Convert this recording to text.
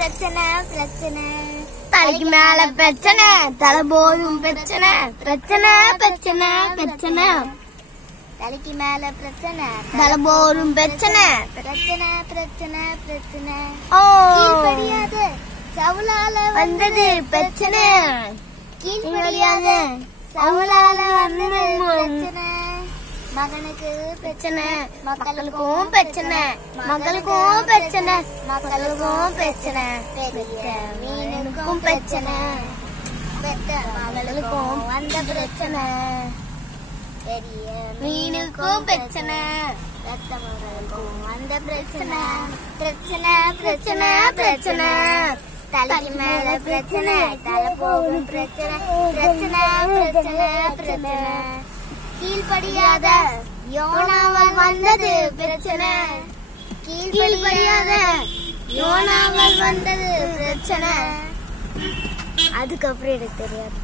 பிரச்சனை பிரச்சனை தலைக்கு மேல பிரச்சனை தலை போதும் பிரச்சனை பிரச்சனை பிரச்சனை பிரச்சனை தலைக்கு மேல பிரச்சனை தலை போதும் பிரச்சனை பிரச்சனை பிரச்சனை பிரச்சனை கீழ்படியாத சவுளால வந்தது பிரச்சனை கீழ்படியாத சவுளால வந்தது பிரச்சனை மகனுக்கு பிரச்சனை மக்களுக்கும் பிரச்சனை மக்களுக்கும் பிரச்சனை மக்களுக்கும் பிரச்சனை பெரிய மீனுக்கும் பிரச்சனை பெத்த மகளுக்கும் வந்த பிரச்சனை பெரிய மீனுக்கும் பிரச்சனை பெத்த மகளுக்கும் வந்த பிரச்சனை பிரச்சனை பிரச்சனை பிரச்சனை தலைக்கு மேல பிரச்சனை தலை போகும் பிரச்சனை பிரச்சனை பிரச்சனை பிரச்சனை கீழ்படியாத யோனாவால் வந்தது பிரச்சனை கீழ்படியாத யோனாவால் வந்தது பிரச்சனை அதுக்கப்புறம் எனக்கு தெரியாது.